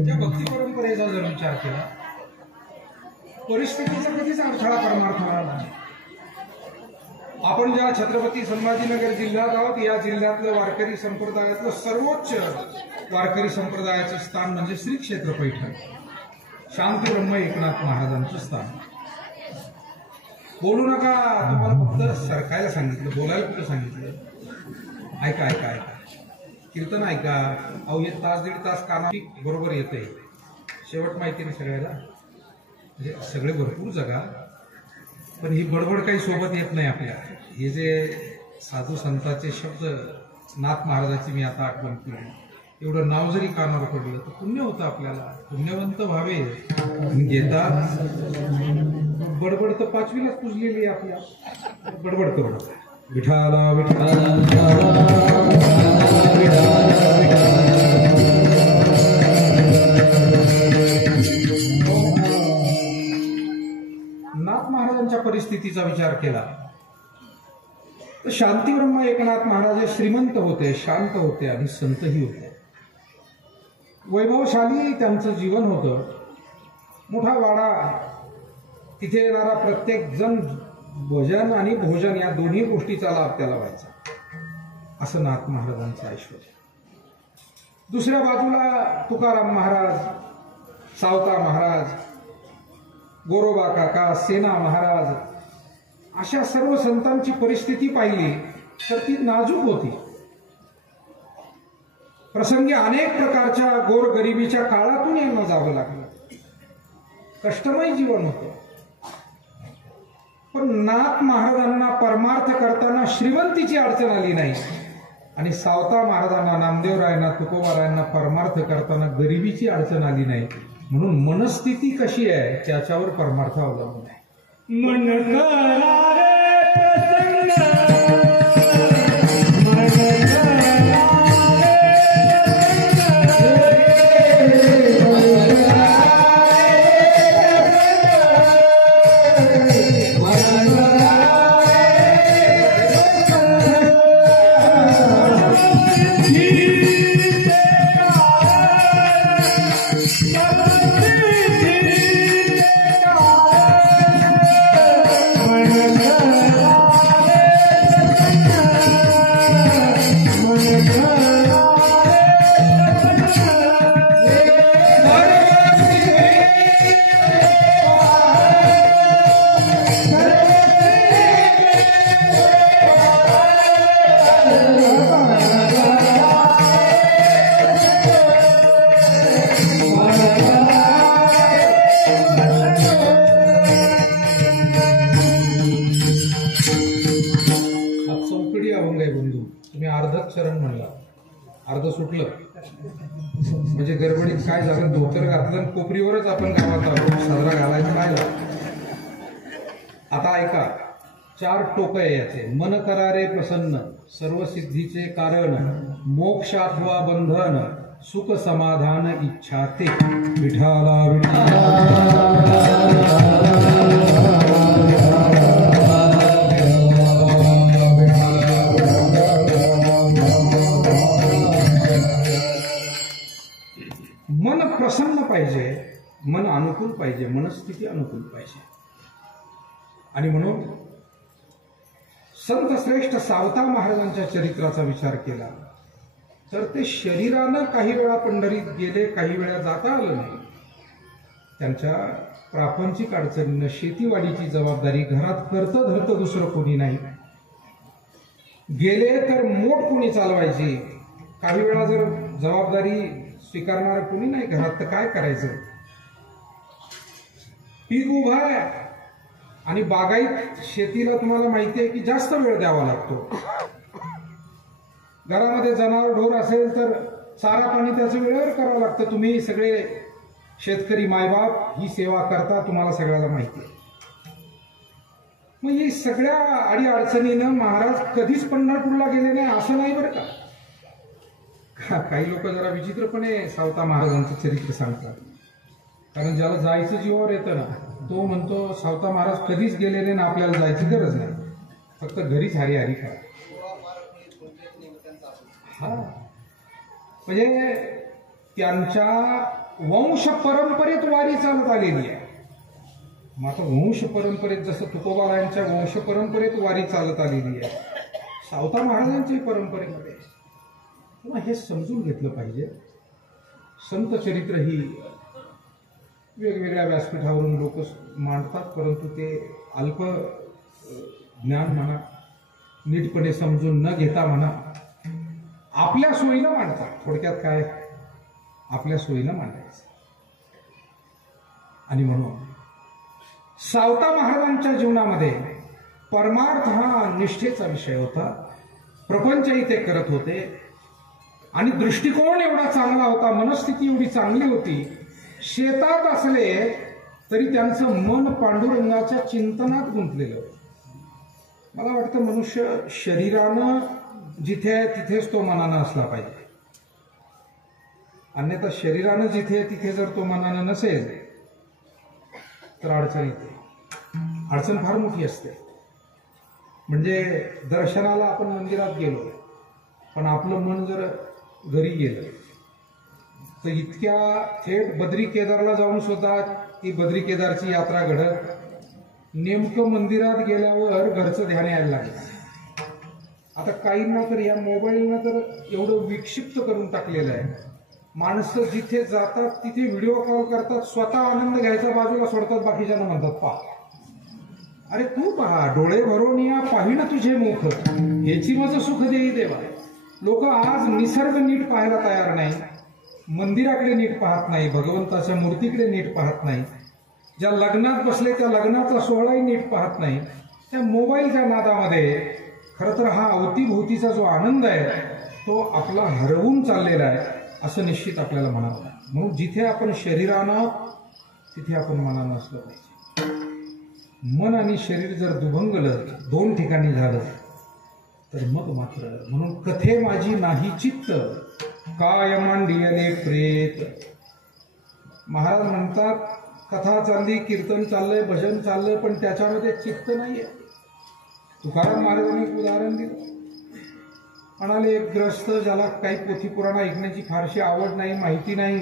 त्या भक्ती परंपरेचा जर विचार केला, परिस्थितीचा कधीच अडथळा परमार्थ नाही. आपण ज्या छत्रपती संभाजीनगर जिल्ह्यात आहोत, या जिल्ह्यातलं वारकरी संप्रदायातलं सर्वोच्च वारकरी संप्रदायाचं स्थान म्हणजे श्री क्षेत्र पैठण, शांती ब्रह्म एकनाथ महाराजांचं स्थान. बोलू नका, तुम्हाला फक्त सरकायला सांगितलं, बोलायला कुठं सांगितलं? ऐका ऐका ऐका, कीर्तन ऐका. अहो हे 1-1.5 तास काना बरोबर येते. शेवट माहिती नाही सगळ्याला, म्हणजे सगळे भरपूर जगा, पण ही बडबड काही सोबत येत नाही आपल्या. हे जे साधू संतांचे शब्द, नाथ महाराजाची मी आता आठवण केली, एवढं नाव जरी कानावर पडलं तर पुण्य होतं आपल्याला. पुण्यवंत व्हावे घेता. बडबड तर 5वीलाच पुजलेली आहे आपल्या. बडबड करू नका. विठाला विठाला नाथ महाराजांच्या परिस्थितीचा विचार केला तर शांती ब्रह्म एकनाथ महाराज हे श्रीमंत होते, शांत होते आणि संतही होते. वैभवशाली त्यांचं जीवन होतं. मोठा वाडा, तिथे येणारा प्रत्येक जण भजन आणि भोजन या दोन्ही गोष्टीचा लाभ त्याला व्हायचा, असं नाथ महाराजांचं ऐश्वर्य. दुसऱ्या बाजूला तुकाराम महाराज, सावता महाराज, गोरोबा काका, सेना महाराज, अशा सर्व संतांची परिस्थिती पाहिली तर ती नाजूक होती. प्रसंगी अनेक प्रकारच्या गोरगरिबीच्या काळातून यांना जावं लागलं, कष्टमय जीवन होतं. पण नाथ महाराजांना परमार्थ करताना श्रीमंतीची अडचण आली नाही आणि सावता महाराजांना, नामदेवरायांना, तुकोबारायांना परमार्थ करताना गरिबीची अडचण आली नाही. म्हणून मनस्थिती कशी आहे त्याच्यावर परमार्थ अवलंबून आहे. मन करा रे प्रसन्न, चरण म्हणला, अर्ध सुटलं म्हणजे गडबडीत काय झालं, धोतर घातलं कोपरीवरच आपण गावात आलो, साजरा घालायचा काय झालं. आता ऐका, 4 टोक आहे याचे. मन करारे प्रसन्न, सर्व सिद्धीचे कारण, मोक्ष अथवा बंधन, सुख समाधान इच्छा ते. विठाला मन प्रसन्न पाहिजे, मन अनुकूल पाहिजे, मनस्थिती अनुकूल पाहिजे. आणि म्हणून संत श्रेष्ठ सावता महाराजांच्या चरित्राचा विचार केला तर ते शरीरानं काही वेळा पंढरीत गेले, काही वेळा जाता आलं नाही. त्यांच्या प्रापंचिक अडचणीनं शेतीवाडीची जबाबदारी, घरात करतं धरतं दुसरं कोणी नाही, गेले तर मोठ कोणी चालवायची. काही वेळा जर जबाबदारी स्वीकारणार कोणी नाही घरात तर काय करायचं. पीक उभा आहे आणि बागायत शेतीला तुम्हाला माहिती आहे की जास्त वेळ द्यावा लागतो. घरामध्ये जनावर ढोर असेल तर चारा पाणी त्याचं वेळेवर करावं लागतं. तुम्ही सगळे शेतकरी मायबाप ही सेवा करता, तुम्हाला सगळ्याला माहिती आहे. मग ही सगळ्या अडी अडचणीनं महाराज कधीच पंढरपूरला गेले नाही असं नाही बरं का. काही लोक जरा विचित्रपणे सावता महाराजांचं चरित्र सांगतात, कारण ज्याला जायचं जीवावर येतं ना तो म्हणतो सावता महाराज कधीच गेले नाही ना आपल्याला जायची गरज नाही, फक्त घरीच हरी हरी करा. हा म्हणजे त्यांच्या वंश परंपरेत वारी चालत आलेली आहे. मग आता वंश परंपरेत जसं तुकोबारायांच्या वंश परंपरेत वारी चालत आलेली आहे, सावता महाराजांच्या परंपरेमध्ये. तेव्हा हे समजून घेतलं पाहिजे. संत चरित्र ही वेगवेगळ्या व्यासपीठावरून लोक मांडतात, परंतु ते अल्प ज्ञान म्हणा, नीटपणे समजून न घेता म्हणा, आपल्या सोयीनं मांडतात. थोडक्यात काय, आपल्या सोयीनं मांडायचं. आणि म्हणून सावता महाराजांच्या जीवनामध्ये परमार्थ हा निष्ठेचा विषय होता. प्रपंचही ते करत होते आणि दृष्टिकोन एवढा चांगला होता, मनस्थिती एवढी चांगली होती. शेतात असले तरी त्यांचं मन पांडुरंगाच्या चिंतनात गुंतलेलं. मला वाटतं मनुष्य शरीरानं जिथे आहे तिथेच तो मनानं असला पाहिजे, अन्यथा शरीरानं जिथे आहे तिथे जर तो मनानं नसेल तर अडचण येते. अडचण फार मोठी असते. म्हणजे दर्शनाला आपण मंदिरात गेलो पण आपलं मन जर घरी गेलं तर इतक्या थेट बद्री केदारला जाऊन सुद्धा ती बद्री केदारची यात्रा घडत नेमकं मंदिरात गेल्यावर घरचं ध्यान यायला लागलं. आता काहींना तर या मोबाईलनं तर एवढं विक्षिप्त करून टाकलेलं आहे. माणसं जिथे जातात तिथे व्हिडिओ कॉल करतात, स्वतः आनंद घ्यायचा बाजूला सोडतात, बाकीच्यांना म्हणतात पहा. अरे तू पहा, डोळे भरून या पाहिणं तुझे मुख, हेची माझं सुख देई देवा. लोक आज निसर्ग नीट पाहायला तयार नाही, मंदिराकडे नीट पाहत नाही, भगवंताच्या मूर्तीकडे नीट पाहत नाही, ज्या लग्नात बसले त्या लग्नाचा सोहळाही नीट पाहत नाही. त्या मोबाईलच्या नादामध्ये खरं तर हा अवतीभोवतीचा जो आनंद आहे तो आपला हरवून चाललेला आहे असं निश्चित आपल्याला म्हणावं लागेल. म्हणून जिथे आपण शरीरानं तिथे आपण मनानं असलं पाहिजे. मन आणि शरीर जर दुभंगलं, दोन ठिकाणी झालं तर मग मात्र. म्हणून कथे माझी नाही चित्त, काय मांडियले प्रेत. महाराज म्हणतात कथा चालली, कीर्तन चाललंय, भजन चाललंय, पण त्याच्यामध्ये चित्त नाहीये. तुकाराम महाराजांनी एक उदाहरण दिलं. म्हणाले एक ग्रस्त ज्याला काही पोथी पुराण ऐकण्याची फारशी आवड नाही, माहिती नाही,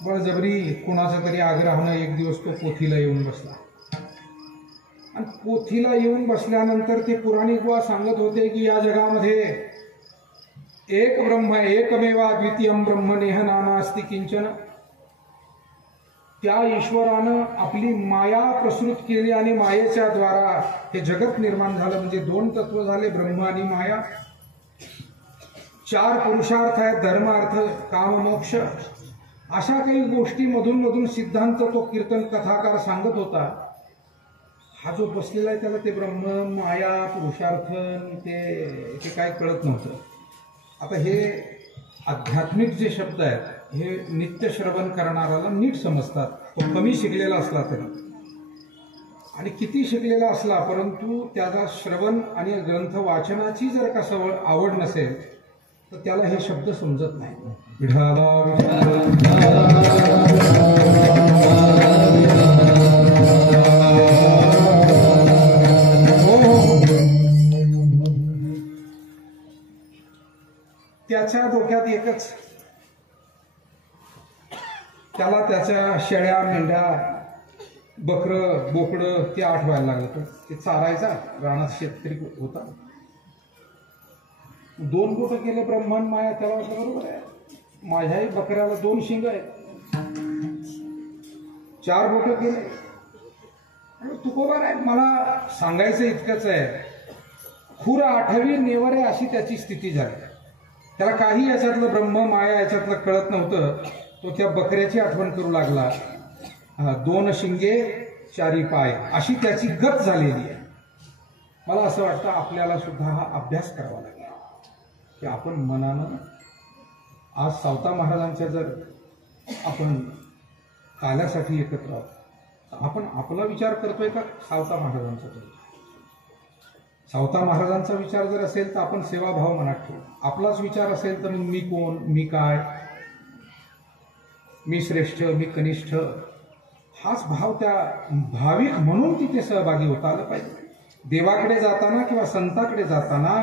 बळजबरी कोणाचा तरी आग्रहानं एक दिवस तो पोथीला येऊन बसला. आणि पोथीला येऊन बसल्यानंतर ते पुराणिक बुवा सांगत होते की या जगामध्ये एक ब्रह्म, एकमेवा द्वितीयम ब्रह्म, नेह नानास्ति किंचन. त्या ईश्वरानं आपली माया प्रसृत केली आणि मायेच्या द्वारा हे जगत निर्माण झालं. म्हणजे दोन तत्व झाले, ब्रह्म आणि माया. चार पुरुषार्थ आहेत, धर्म, अर्थ, काम, मोक्ष. अशा काही गोष्टी मधून मधून सिद्धांत तो कीर्तन कथाकार सांगत होता. हा जो बसलेला आहे त्याला ते ब्रह्म, माया, पुरुषार्थ ते काय कळत नव्हतं. आता हे आध्यात्मिक जे शब्द आहेत हे नित्य श्रवण करणाऱ्याला नीट समजतात. तो कमी शिकलेला असला तरी आणि किती शिकलेला असला, परंतु त्याचा श्रवण आणि ग्रंथ वाचनाची जर का सवय आवड नसेल तर त्याला हे शब्द समजत नाही. त्याच्या डोक्यात एकच, त्याला त्याच्या शेळ्या, मेंढ्या, बकरं, बोकडं ते आठवायला लागलं. ते चारायचा, रानात शेतकरी होता. 2 बोटं केले ब्रह्मांड माया. त्याला वाटलं बरोबर आहे, माझ्याही बकऱ्याला 2 शिंग आहेत. 4 बोटं केले. तुकोबा नाही, मला सांगायचं इतकंच आहे, खूर आठवी नेवरे अशी त्याची स्थिती झाली. त्याला काही याच्यातलं ब्रह्म माया याच्यातलं कळत नव्हतं. तो त्या बकऱ्याची आठवण करू लागला. 2 शिंगे 4 पाय अशी त्याची गत झालेली आहे. मला असं वाटतं आपल्याला सुद्धा हा अभ्यास करावा लागेल की आपण मनानं आज सावता महाराजांच्या जर आपण काल्यासाठी एकत्र आहोत, आपण आपला विचार करतोय का सावता महाराजांचा करतोय? सावता महाराजांचा विचार जर असेल तर आपण सेवाभाव मनात ठेवू. आपलाच विचार असेल तर मी कोण, मी काय, मी श्रेष्ठ, मी कनिष्ठ, हाच भाव त्या भाविक म्हणून तिथे सहभागी होता आलं पाहिजे. देवाकडे जाताना किंवा संताकडे जाताना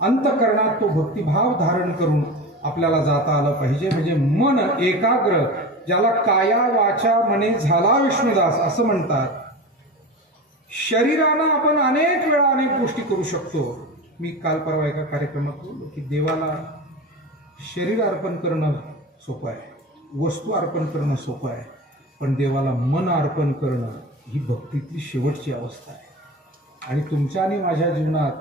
अंतःकरणात तो भक्तिभाव धारण करून आपल्याला जाता आलं पाहिजे. म्हणजे मन एकाग्र, ज्याला काया वाचा मने झाला विष्णुदास असं म्हणतात. शरीरानं आपण अनेक वेळा अनेक गोष्टी करू शकतो. मी काल परवा एका कार्यक्रमात बोललो की देवाला शरीर अर्पण करणं सोपं आहे, वस्तू अर्पण करणं सोपं आहे, पण देवाला मन अर्पण करणं ही भक्तीतली शेवटची अवस्था आहे. आणि तुमच्या आणि माझ्या जीवनात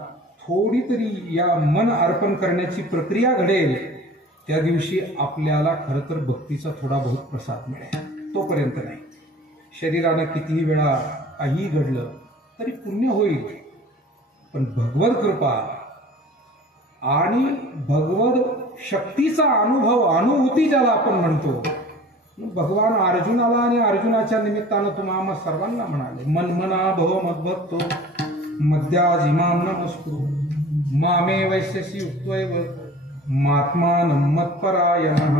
थोडी तरी या मन अर्पण करण्याची प्रक्रिया घडेल त्या दिवशी आपल्याला खरं तर भक्तीचा थोडा बहुत प्रसाद मिळेल. तोपर्यंत नाही. शरीरानं कितीही वेळा काहीही घडलं तरी पुण्य होईल, पण भगवत कृपा आणि भगवत शक्तीचा अनुभव, अनुभूती ज्याला आपण म्हणतो, भगवान अर्जुनाला आणि अर्जुनाच्या निमित्तानं तुम्हा सर्वांना म्हणाले, मनमना भव मद्भक्तो मद्याजिमाम नमस्कुरु मामे वैश्यसी उक्त्वैव मात्मानं मत्परायणः.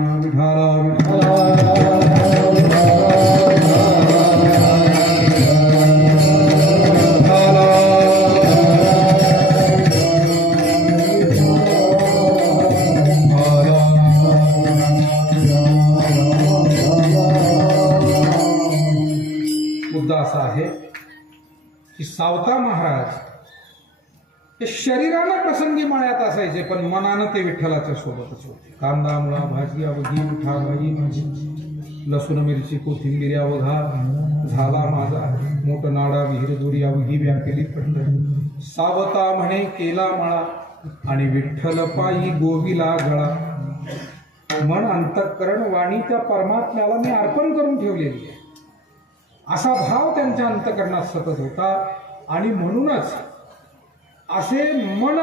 मुद्दा असा आहे शरीरानं प्रसंगी माळ्यात असायचे, पण मनानं ते विठ्ठलाच्या सोबतच होते. कांदा मुळा भाजी अवघी, उठा भाजी लसूण मिरची कोथिंबीर अवघा, झाला माझा मोठ नाडा विहीर दुरी अवघी व्यापिली पंढरी. सावता म्हणे केला मळा, आणि विठ्ठल पायी गोविला गळा. मन अंतःकरण वाणी त्या परमात्म्याला मी अर्पण करून ठेवलेली आहे, असा भाव त्यांच्या अंतःकरणात सतत होता. आणि म्हणूनच असे मन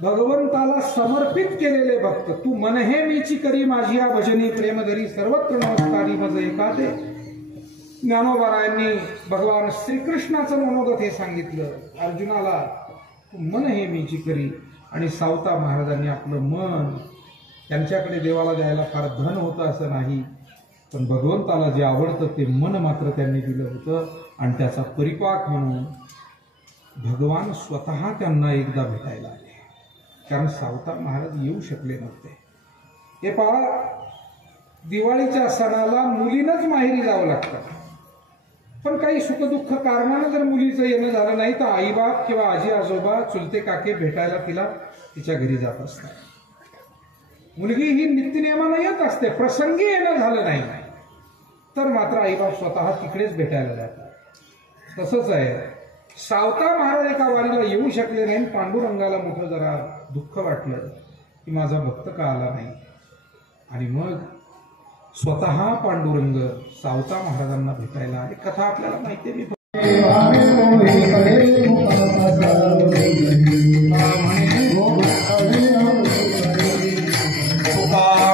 भगवंताला समर्पित केलेले भक्त. तू मन हे मीची करी माझी या भजनी प्रेमधरी सर्वत्र नमस्कारी मज एकाते. ज्ञानोबारायांनी भगवान श्रीकृष्णाचं मनोगत हे सांगितलं अर्जुनाला, तू मन हे मीची करी. आणि सावता महाराजांनी आपलं मन, त्यांच्याकडे देवाला द्यायला फार धन होतं असं नाही, पण भगवंताला जे आवडतं ते मन मात्र त्यांनी दिलं होतं. आणि त्याचा परिपाक म्हणून भगवान स्वतः त्यांना एकदा भेटायला आले, कारण सावता महाराज येऊ शकले नव्हते. हे पहा, दिवाळीच्या सणाला मुलीनंच माहेरी जावं लागतं, पण काही सुखदुःख कारणानं जर मुलीचं येणं झालं नाही तर आईबाप किंवा आजी आजोबा चुलते काके भेटायला तिला तिच्या घरी जात असतात. मुलगी ही नित्यनियमानं येत असते, प्रसंगी येणं झालं नाही तर मात्र आईबाप स्वतः तिकडेच भेटायला जातात. तसंच आहे, सावता महाराज एका वारीला येऊ शकले नाही. पांडुरंगाला मोठं जरा दुःख वाटलं की माझा भक्त का आला नाही. आणि मग स्वतः पांडुरंग सावता महाराजांना भेटायला आले. कथा आपल्याला माहिती आहे.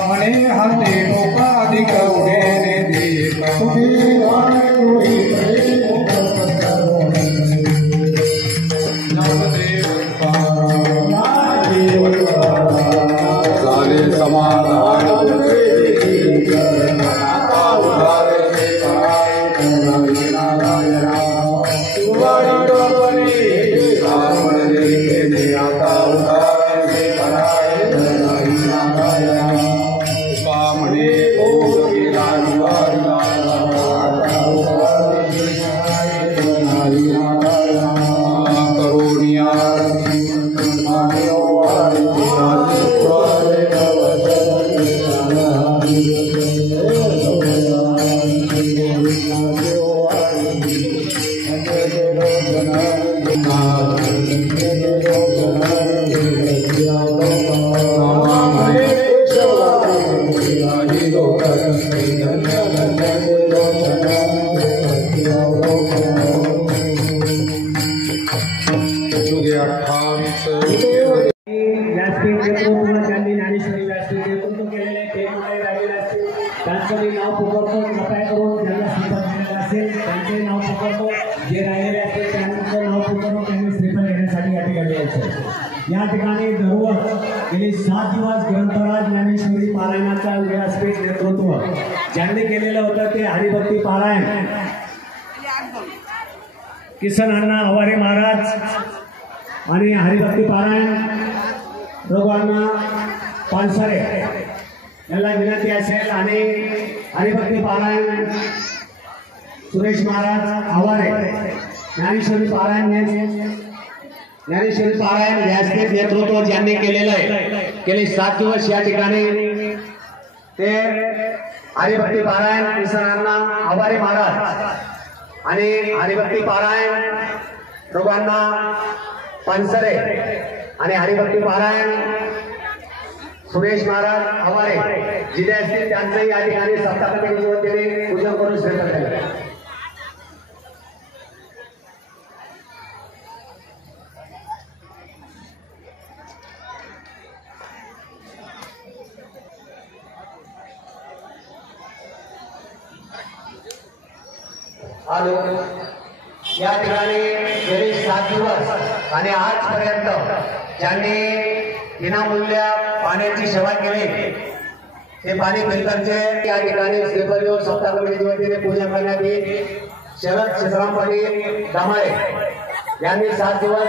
म्हणे हाते टोका अधिक उडे या ठिकाणी दररोज गेले 7 दिवस ग्रंथराज ज्ञानेश्वरी पारायणाचा व्यासपीठ नेतृत्व ज्यांनी केलेलं होतं ते हरिभक्ती पारायण. किसन अण्णा आवारे महाराज आणि हरिभक्ती पारायण दोघांना पानसरे यांना विनंती असेल. आणि हरिभक्ती पारायण सुरेश महाराज आवारे, ज्ञानेश्वरी पारायण ज्ञानेश्वरी पारायण व्यासपीठ नेतृत्व ज्यांनी केलेलं आहे. गेले 7 दिवस या ठिकाणी ते हरिभक्ती पारायण किसनांना आभारी महाराज आणि हरिभक्ती पारायण दोघांना पानसरे आणि हरिभक्ती पारायण सुरेश महाराज आभारे जिथे असतील त्यांचंही या ठिकाणी सप्ताहातील वतीने पूजन करून श्रेष्ठ केलं. या ठिकाणी गेले 7 दिवस आणि आजपर्यंत ज्यांनी विनामूल्य पाण्याची सेवा केली ते पाणी फिल्टरचे या ठिकाणी श्रीफळ सप्ताह कमिटीच्या वतीने पूजन करण्यात येईल. शरद श्रीराम पाटील दामाळे यांनी 7 दिवस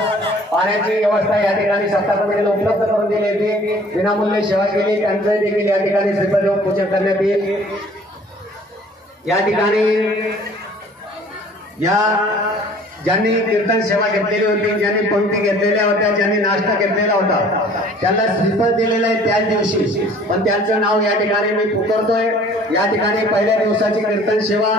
पाण्याची व्यवस्था या ठिकाणी सप्ताह कमिटीला उपलब्ध करून दिली होती, विनामूल्य सेवा केली. त्यांचं देखील या ठिकाणी श्रीफळ पूजन करण्यात येईल. या ठिकाणी या ज्यांनी कीर्तन सेवा घेतलेली होती, ज्यांनी पंक्ती घेतलेल्या होत्या, ज्यांनी नाश्ता घेतलेला होता, त्यांना श्रीफळ दिलेलं आहे त्याच दिवशी, पण त्यांचं नाव या ठिकाणी मी पुकारतोय। या ठिकाणी पहिल्या दिवसाची कीर्तन सेवा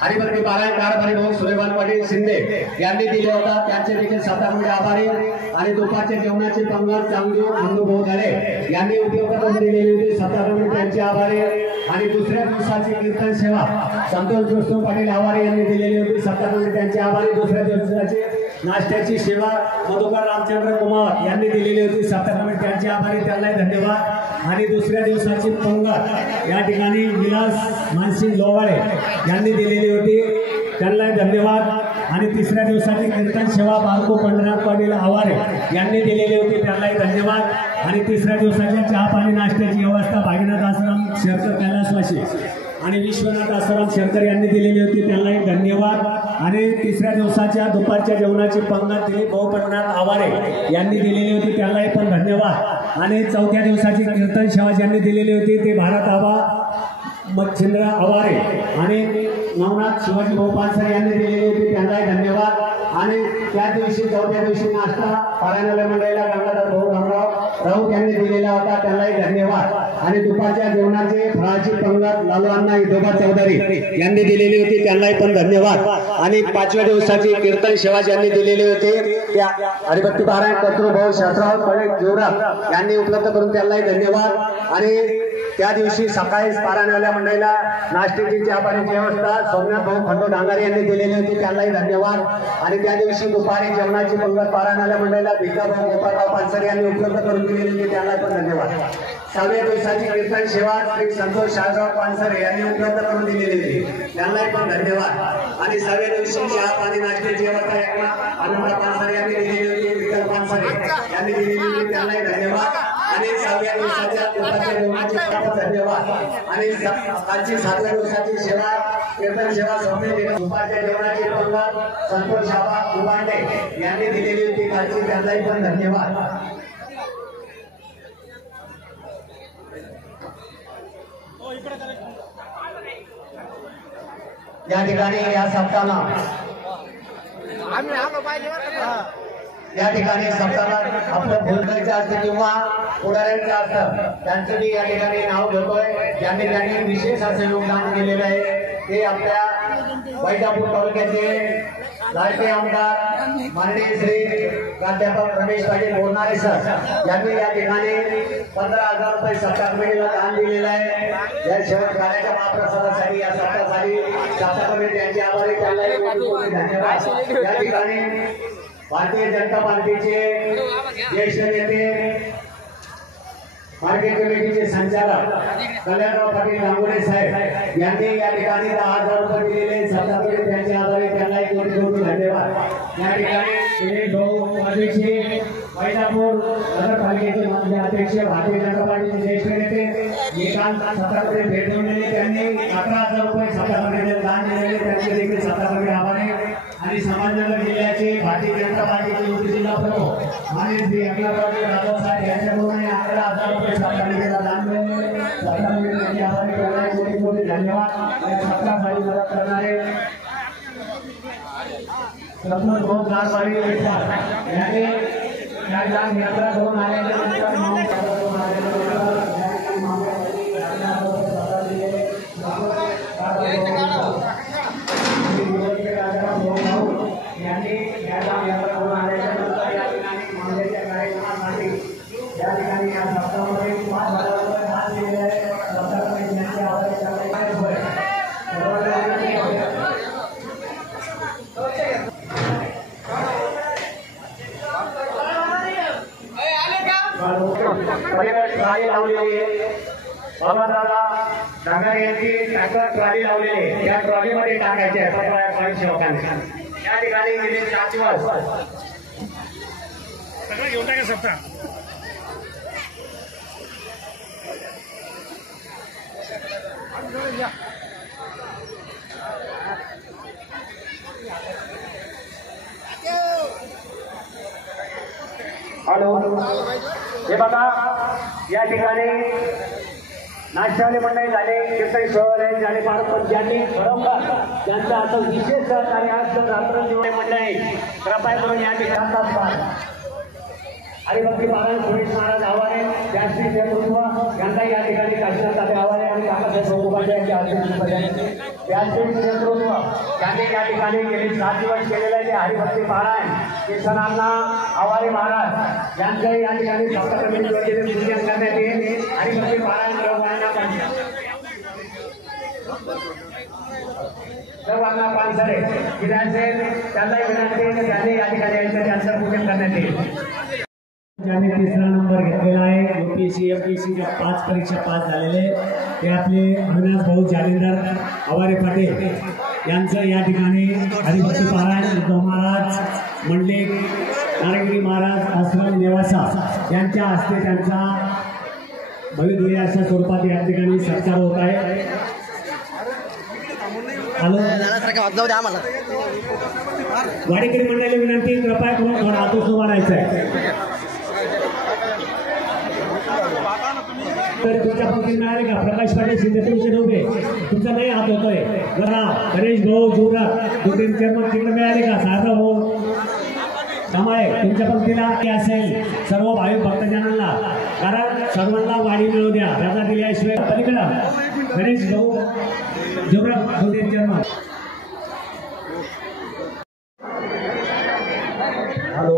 हरिभक्ती पारायणकार हरिभाऊ सुलेमान पाटील शिंदे यांनी दिले होता, त्यांचे देखील सातारमध्ये आभारी। आणि दुपारच्या जेवणाची पंगत चांगली भाऊ झाले यांनी उपयोग करून दिलेली होती, सातारमध्ये त्यांचे आभारी। आणि दुसऱ्या दिवसाची कीर्तन सेवा संतोष जोशी पाटील आवारे यांनी दिलेली होती, सातारमध्ये त्यांचे आभारी। दुसऱ्या दिवसाची नाश्त्याची सेवा मधुकर रामचंद्र कुमार यांनी दिलेली होती, सातारमध्ये त्यांचे आभारी, त्यांनाही धन्यवाद। आणि दुसऱ्या दिवसाची पंगत या ठिकाणी विलास मानसिंग लोवाळे यांनी दिलेली होती, त्यांनाही धन्यवाद। आणि तिसऱ्या दिवसाची कीर्तन सेवा बारको पंढरनाथ पाटील आवारे यांनी दिलेली होती, त्यांनाही धन्यवाद। आणि तिसऱ्या दिवसाच्या चहा पाणी नाश्त्याची व्यवस्था भागीनाथ आश्रम शेरकर कैलासवासी आणि विश्वनाथ आश्रम शेरकर यांनी दिलेली होती, त्यांनाही धन्यवाद। आणि तिसऱ्या दिवसाच्या दुपारच्या जेवणाची पंगत दिलीप भाऊ पंढरनाथ आवारे यांनी दिलेली होती, त्यांनाही पण धन्यवाद। आणि चौथ्या दिवसाची कीर्तन सेवा ज्यांनी दिलेली होती ते भारत आबा मच्छिंद्र आवारे आणि नवनाथ शिवाजी भाऊ पानसरे यांनी दिलेली होती, त्यांनाही धन्यवाद। आणि त्या दिवशी चौथ्या दिवशी नाश्ता पारायणालय मंडळाला गंगाधर भाऊ राऊत यांनी दिलेला होता, त्यांनाही धन्यवाद। आणि दुपारच्या जेवणाची फळाची पंगत लालूअण्णा विठोबा चौधरी यांनी दिलेली होती, त्यांनाही पण धन्यवाद। आणि पाचव्या दिवसाची कीर्तन सेवा ज्यांनी दिलेली होती त्या हरिभक्ती पारायण कत्रू भाऊ शास्त्राव पडे जीवराम यांनी उपलब्ध करून त्यांनाही धन्यवाद। आणि त्या दिवशी सकाळी पारायणालय मंडळाला नाश्त्याची चहा पाण्याची व्यवस्था सोमनाथ भाऊ खंडो डांगारे यांनी दिलेली होती, त्यांनाही धन्यवाद। आणि त्या दिवशी दुपारी जेवणाची पंगत पारायणालय मंडळाला भिकाभाऊ गोपाळराव पानसरे यांनी उपलब्ध करून दिलेली होती, त्यांनाही पण धन्यवाद। सहाव्या दिवसाची कीर्तन सेवा श्री संतोष शाहराव पानसरे यांनी उपलब्ध करून दिलेली होती, त्यांनाही पण धन्यवाद। आणि सहाव्या दिवशी चहा पाणी नाश्त्याची व्यवस्था अनंत पानसरे यांनी दिलेली होती, विठ्ठल पानसरे यांनी दिलेली होती, त्यांनाही धन्यवाद। आणि सहाव्या दिवसाच्या दुपारच्या जेवणाची धन्यवाद। आणि कालची सातव्या दिवसाची सेवा कीर्तन सेवा संपली, दुपारच्या जेवणाची पंगत संतोष शाबा उबांडे यांनी दिलेली होती कालची, त्यांनाही पण धन्यवाद। या ठिकाणी या सप्ताहाला या ठिकाणी सप्ताहात आपलं भोजनाचं असतं किंवा पुढाऱ्यांचं असतं, त्यांचं मी या ठिकाणी नाव घेतोय। ज्यांनी विशेष असं योगदान केलेलं आहे ते आपल्या वैजापूर तालुक्याचे लाडके आमदार माननीय श्री प्राध्यापक रमेश पाटील बोरणारे सर यांनी या ठिकाणी 15,000 रुपये सप्ताह कमिटीला दान दिलेलं आहे। या शेवट गाण्याच्या महाप्रसादासाठी या सप्ताहासाठी सप्ताह कमिटी यांचे आभारी, त्यांनाही धन्यवाद। या ठिकाणी भारतीय जनता पार्टीचे ज्येष्ठ नेते मार्केट कमिटीचे संचालक कल्याणराव पाटील गांगुडे साहेब यांनी या ठिकाणी 10,000 रुपये दिलेले, सत्तापती त्यांचे आभारी, त्यांनाही कोटी धन्यवाद। या ठिकाणी भाऊ अध्यक्ष वैजापूर नगरपालिकेचे माजी अध्यक्ष भारतीय जनता पार्टीचे ज्येष्ठ नेते एकांत सत्तापती भेट देऊन त्यांनी 11,000 रुपये सत्तापतीला दान दिलेले, त्यांचे देखील सत्तापती आभारी। आणि समाजनगर जिल्ह्याचे भारतीय जनता पार्टीचे युवती जिल्हा प्रमुख माननीय श्री अखिलरावजी राघव साहेब यांच्याकडून 11,000 रुपये सत्तापतीला दान दिले, सत्तापती त्यांचे आभारी, त्यांनाही कोटी धन्यवाद। सत्तापती मदत करणारे रत्न भाऊ नारवाडी यांनी यात्रा करून आल्यानंतर या ठिकाणी या सप्ताहामध्ये 5,000 रुपये दान दिलेले आहे, सप्ताहामध्ये त्यांचे आभारी, ट्रॉली लावलेली आहे। बाबादादा डांगारे यांची ट्रॅक्टर ट्रॉली लावलेली आहे, त्या ट्रॉलीमध्ये टाकायचे आहे स्वयंसेवकांनी। या ठिकाणी गेले 4 दिवस सगळं घेऊन टाका सप्ताह। हॅलो, हे बघा या ठिकाणी नाश्तावाले मंडळी झाले, कीर्तन सोहळे झाले, पारंपरिक ज्यांनी खरोखर त्यांचं आता विशेष सहकार्य असतं रात्रंदिवस मंडळी कृपया करून या ठिकाणी हरिभक्ती पारायण सुरेश महाराज आवारे, त्याश्री नेतृत्व यांचा या ठिकाणी काशीनाथ आवारे आणि काकासाहेब उपाध्याय यांचे त्याश्री नेतृत्व त्यांनी या ठिकाणी गेली 7 दिवस केलेले ते हरिभक्ती पारायण किशनांना आवारे महाराज यांचं या ठिकाणी सप्तमी वतीने पूजन करण्यात येईल. हरिभक्ती पारायण सर्वांना पानसरे विधानसे त्यांनाही विनंती आहे त्यांनी या ठिकाणी यायचं त्यांचं पूजन करण्यात येईल. ज्यांनी 3रा नंबर घेतलेला आहे UPSC MPSCच्या 5 परीक्षा पास झालेले ते आपले अविनाश भाऊ जालिंदर आवारे पाटील यांचं या ठिकाणी हरिभक्ती पारायण उद्धव महाराज मंडलिक नारायणगिरी महाराज आश्रम नेवासा यांच्या हस्ते त्यांचा भव्य अशा स्वरूपात या ठिकाणी सत्कार होत आहे. वाडेकरी मंडळाला विनंती कृपया करून थोडा आतून वाढायचं आहे. तर तुमच्या पंक्ती मिळाले का? प्रकाश पाटील शिंदे तुमचे नव्हे तुमचा नाही हात होतोय जरा. गणेश भाऊ जुरा दुसरे चेअरमन तिकडे मिळाले का? साहेबराव भाऊ समाळे तुमच्या पंक्तीला असेल सर्व भाविक भक्तजनांना, कारण सर्वांना वाढी मिळू द्या. रजा दिल्याशिवाय पलीकडं गणेश भाऊ जुरा दुसरे चेअरमन. हॅलो